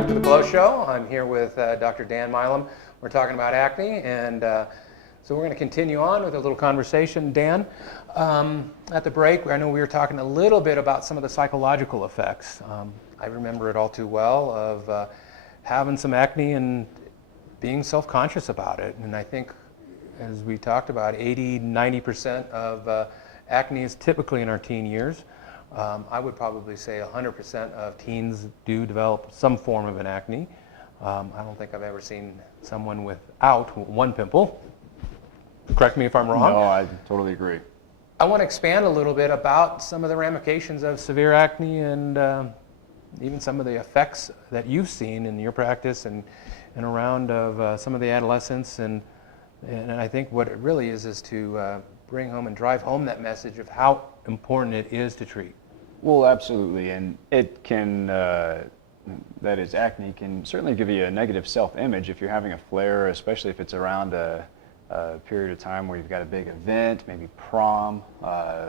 back to the Glow Show. I'm here with Dr. Dan Milam. We're talking about acne, and so we're going to continue on with a little conversation. Dan, at the break, I know we were talking a little bit about some of the psychological effects. I remember it all too well of having some acne and being self-conscious about it. And I think, as we talked about, 80–90% of acne is typically in our teen years. I would probably say 100% of teens do develop some form of an acne. I don't think I've ever seen someone without one pimple. Correct me if I'm wrong. No, I totally agree. I want to expand a little bit about some of the ramifications of severe acne and even some of the effects that you've seen in your practice and around of some of the adolescents. And I think what it really is to bring home and drive home that message of how important it is to treat. Well, absolutely, and it can, that is, acne can certainly give you a negative self-image if you're having a flare, especially if it's around a period of time where you've got a big event, maybe prom,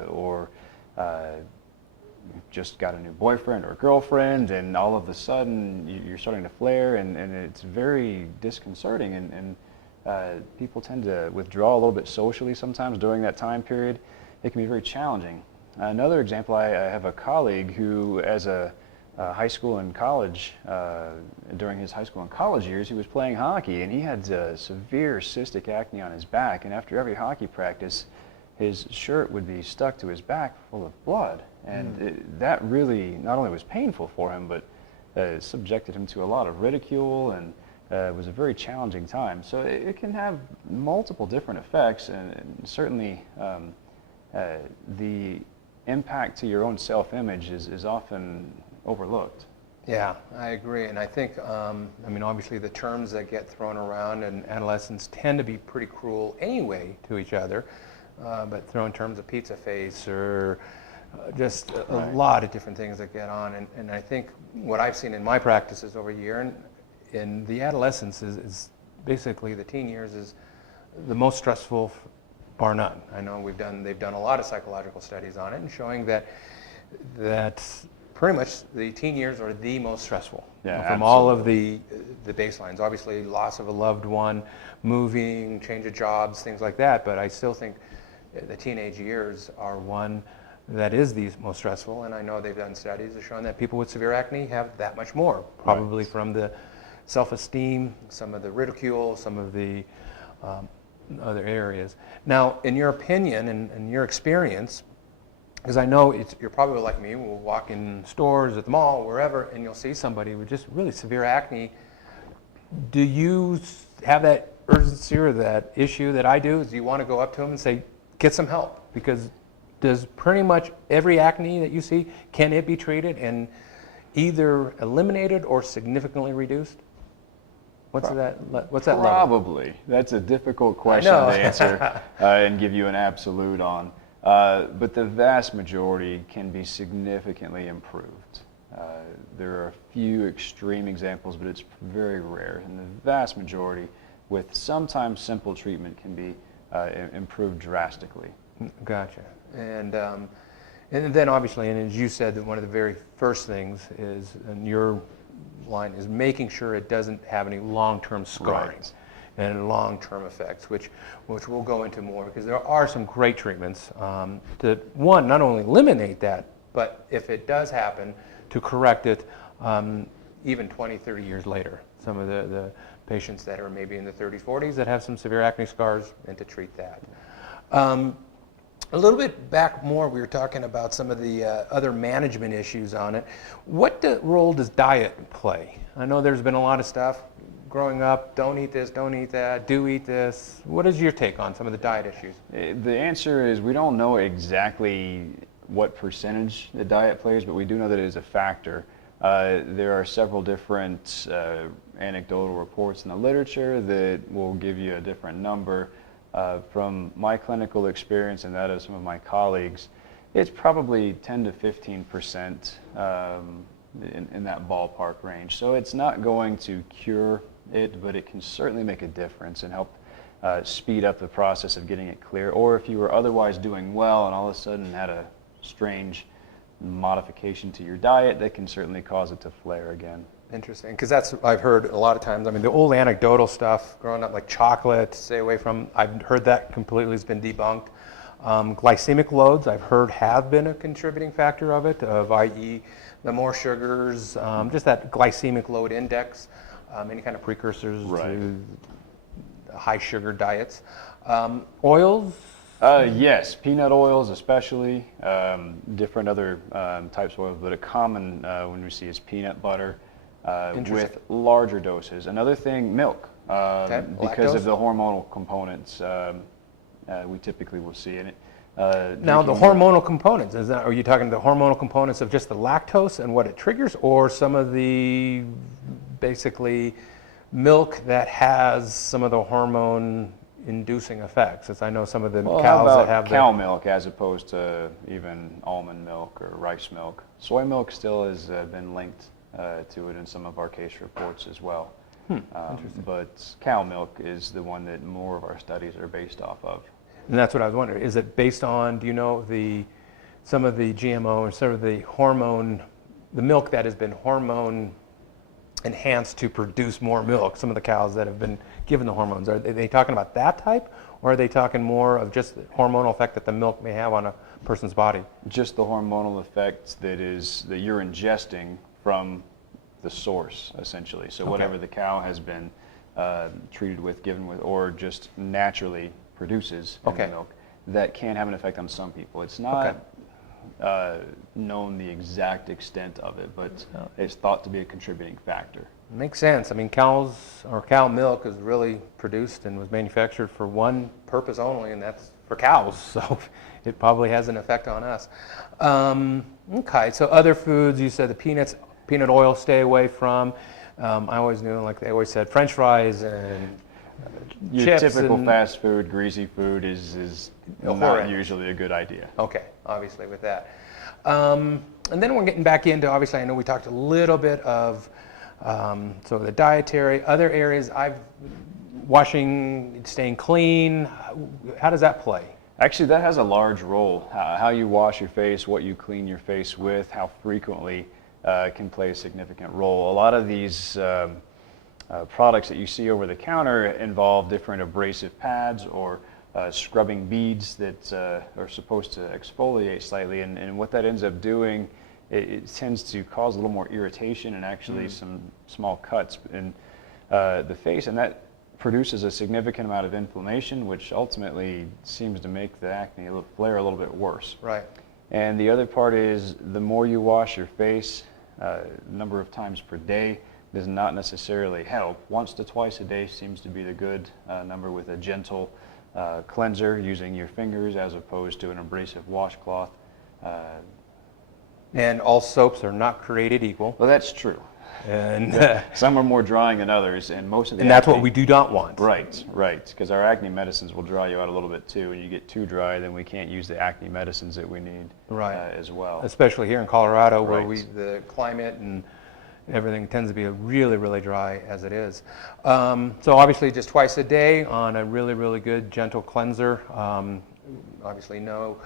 or you've just got a new boyfriend or girlfriend, and all of a sudden you're starting to flare, and it's very disconcerting, and people tend to withdraw a little bit socially sometimes during that time period. It can be very challenging. Another example, I have a colleague who, as a high school and college, during his high school and college years, he was playing hockey, and he had severe cystic acne on his back, and after every hockey practice, his shirt would be stuck to his back full of blood, and that really not only was painful for him, but subjected him to a lot of ridicule, and it was a very challenging time. So it can have multiple different effects, and certainly the impact to your own self-image is often overlooked. Yeah, I agree, and I think, I mean, obviously the terms that get thrown around, and adolescents tend to be pretty cruel anyway to each other, but throwing terms of pizza face or just a lot of different things that get on, and I think what I've seen in my practices over a year, and in the adolescence is basically the teen years is the most stressful, bar none. I know they've done a lot of psychological studies on it and showing that pretty much the teen years are the most stressful from all of the baselines. Obviously, loss of a loved one, moving, change of jobs, things like that. But I still think the teenage years are one that is the most stressful. And I know they've done studies that showing that people with severe acne have that much more, probably from the self-esteem, some of the ridicule, some of the other areas. Now, in your opinion and your experience, because I know you're probably like me, we'll walk in stores, at the mall, wherever, and you'll see somebody with just really severe acne. Do you have that urgency or that issue that I do? Do you want to go up to them and say, get some help? Because does pretty much every acne that you see, can it be treated and either eliminated or significally reduced? What's that level? Probably. That's a difficult question to answer and give you an absolute on. But the vast majority can be significantly improved. There are a few extreme examples, but it's very rare. And the vast majority, with sometimes simple treatment, can be improved drastically. Gotcha. And then obviously, and as you said, that one of the very first things is, in your line, is making sure it doesn't have any long-term scarring and long-term effects, which we'll go into more, because there are some great treatments to, one, not only eliminate that, but if it does happen, to correct it even 20, 30 years later. Some of the patients that are maybe in the 30s, 40s that have some severe acne scars, and to treat that. A little bit back more, we were talking about some of the other management issues on it. What role does diet play? I know there's been a lot of stuff growing up, don't eat this, don't eat that, do eat this. What is your take on some of the diet issues? The answer is we don't know exactly what percentage the diet plays, but we do know that it is a factor. There are several different anecdotal reports in the literature that will give you a different number. From my clinical experience and that of some of my colleagues, it's probably 10 to 15% in that ballpark range. So it's not going to cure it, but it can certainly make a difference and help speed up the process of getting it clear. Or if you were otherwise doing well and all of a sudden had a strange modification to your diet, that can certainly cause it to flare again. Interesting, because that's, I've heard a lot of times, I mean, the old anecdotal stuff, growing up, like chocolate, stay away from, I've heard that completely has been debunked. Glycemic loads, I've heard, have been a contributing factor of it, i.e. the more sugars, just that glycemic load index, any kind of precursors to high sugar diets. Oils? Yes, peanut oils especially, different other types of oils, but a common one we see is peanut butter with larger doses. Another thing, milk, because of the hormonal components we typically will see in it. Now the hormonal components, are you talking the hormonal components of just the lactose and what it triggers, or some of the basically milk that has some of the hormone inducing effects? As I know some of the cows that have cow milk as opposed to even almond milk or rice milk. Soy milk still has been linked to it in some of our case reports as well. But cow milk is the one that more of our studies are based off of. And that's what I was wondering. Is it based on, do you know, some of the GMO or some of the hormone, the milk that has been hormone enhanced to produce more milk, some of the cows that have been given the hormones, are they talking about that type, or are they talking more of just the hormonal effect that the milk may have on a person's body? Just the hormonal effect that you're ingesting from the source, essentially. So whatever the cow has been treated with, given with, or just naturally produces in the milk, that can have an effect on some people. It's not known the exact extent of it, but it's thought to be a contributing factor. Makes sense. I mean, cow milk is really produced and was manufactured for one purpose only, and that's for cows. So it probably has an effect on us. Okay, so other foods, you said the peanut oil, stay away from. I always knew, like they always said, French fries and your chips typical and fast food, greasy food is not usually a good idea. Okay, obviously with that. And then we're getting back into, obviously I know we talked a little bit of so the dietary, other areas, washing, staying clean, how does that play? Actually, that has a large role. How you wash your face, what you clean your face with, how frequently can play a significant role. A lot of these products that you see over the counter involve different abrasive pads or scrubbing beads that are supposed to exfoliate slightly, and what that ends up doing, it tends to cause a little more irritation and actually some small cuts in the face, and that produces a significant amount of inflammation, which ultimately seems to make the acne flare a little bit worse. Right. And the other part is the more you wash your face, number of times per day, does not necessarily help. Once to twice a day seems to be the good number, with a gentle cleanser using your fingers as opposed to an abrasive washcloth. And all soaps are not created equal. Well, that's true. And some are more drying than others, and most of the and that's what we do not want. Right, because our acne medicines will dry you out a little bit too. When you get too dry, then we can't use the acne medicines that we need as well. Especially here in Colorado, where the climate and everything tends to be really, really dry as it is. So obviously just twice a day on a really, really good gentle cleanser. Obviously no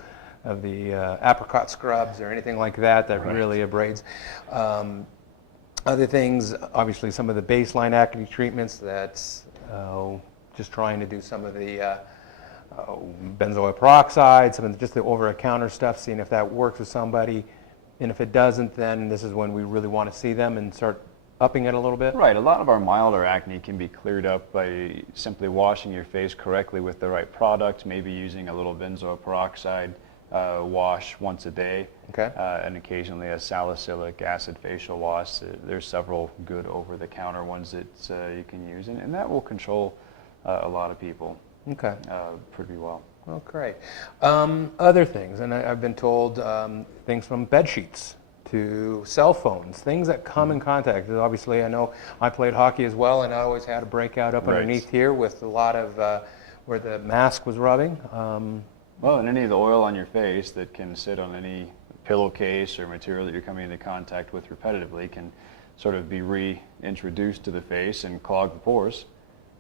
of the apricot scrubs or anything like that really abrades. Other things, obviously some of the baseline acne treatments, that's just trying to do some of the benzoyl peroxide, some of just the over-the-counter stuff, seeing if that works with somebody. And if it doesn't, then this is when we really want to see them and start upping it a little bit. Right. A lot of our milder acne can be cleared up by simply washing your face correctly with the right product, maybe using a little benzoyl peroxide wash once a day, and occasionally a salicylic acid facial wash. There's several good over-the-counter ones that you can use, and that will control a lot of people pretty well. Oh, great. Other things, and I've been told things from bed sheets to cell phones, things that come in contact. Obviously, I know I played hockey as well, and I always had a breakout up underneath here with a lot of where the mask was rubbing. Well, and any of the oil on your face that can sit on any pillowcase or material that you're coming into contact with repetitively can sort of be reintroduced to the face and clog the pores.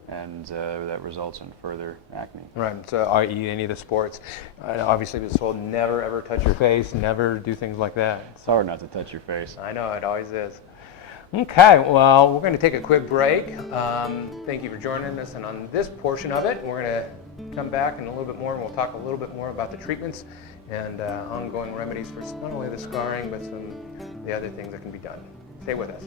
And that results in further acne. Right, so i.e. any of the sports. Obviously was told never ever touch your face, never do things like that. It's hard not to touch your face. I know, it always is. Okay, well, we're going to take a quick break. Thank you for joining us and on this portion of it. We're going to come back in a little bit more, and we'll talk a little bit more about the treatments and ongoing remedies for not only the scarring, but some of the other things that can be done. Stay with us.